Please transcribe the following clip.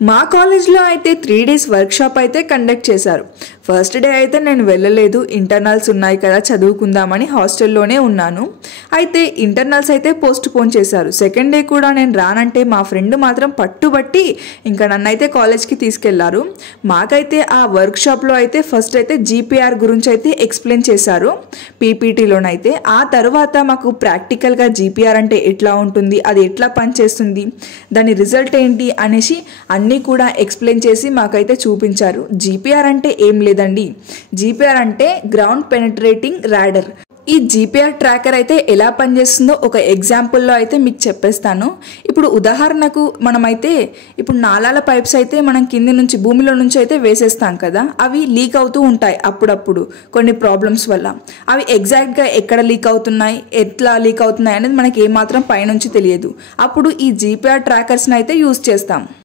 మా కాలేజ్లో అయితే 3 days వర్క్షాప్ అయితే కండక్ట్ చేశారు. ఫస్ట్ డే అయితే నేను వెళ్ళలేదు, ఇంటర్నల్స్ ఉన్నాయి కదా చదువుకుందామని హాస్టల్లోనే ఉన్నాను. అయితే ఇంటర్నల్స్ అయితే పోస్ట్ పోన్ చేశారు. సెకండ్ డే కూడా నేను రానంటే మా ఫ్రెండ్ మాత్రం పట్టుబట్టి ఇంకా నన్ను అయితే కాలేజ్కి తీసుకెళ్లారు. మాకైతే ఆ వర్క్షాప్లో అయితే ఫస్ట్ అయితే జీపీఆర్ గురించి అయితే ఎక్స్ప్లెయిన్ చేశారు పీపీటీలోనైతే. ఆ తర్వాత మాకు ప్రాక్టికల్గా జీపీఆర్ అంటే ఎట్లా ఉంటుంది, అది ఎట్లా పనిచేస్తుంది, దాని రిజల్ట్ ఏంటి అనేసి అన్నీ కూడా ఎక్స్ప్లెయిన్ చేసి మాకైతే చూపించారు. జీపీఆర్ అంటే ఏం లేదండి, జీపీఆర్ అంటే గ్రౌండ్ పెనిట్రేటింగ్ రాడర్. ఈ జీపీఆర్ ట్రాకర్ అయితే ఎలా పనిచేస్తుందో ఒక ఎగ్జాంపుల్లో అయితే మీకు చెప్పేస్తాను. ఇప్పుడు ఉదాహరణకు మనమైతే ఇప్పుడు నాలాల పైప్స్ అయితే మనం కింది నుంచి భూమిలో నుంచి అయితే వేసేస్తాం కదా, అవి లీక్ అవుతూ ఉంటాయి అప్పుడప్పుడు కొన్ని ప్రాబ్లమ్స్ వల్ల. అవి ఎగ్జాక్ట్గా ఎక్కడ లీక్ అవుతున్నాయి, ఎట్లా లీక్ అవుతున్నాయి అనేది మనకి ఏమాత్రం పైనుంచి తెలియదు. అప్పుడు ఈ జీపీఆర్ ట్రాకర్స్ని అయితే యూజ్ చేస్తాం.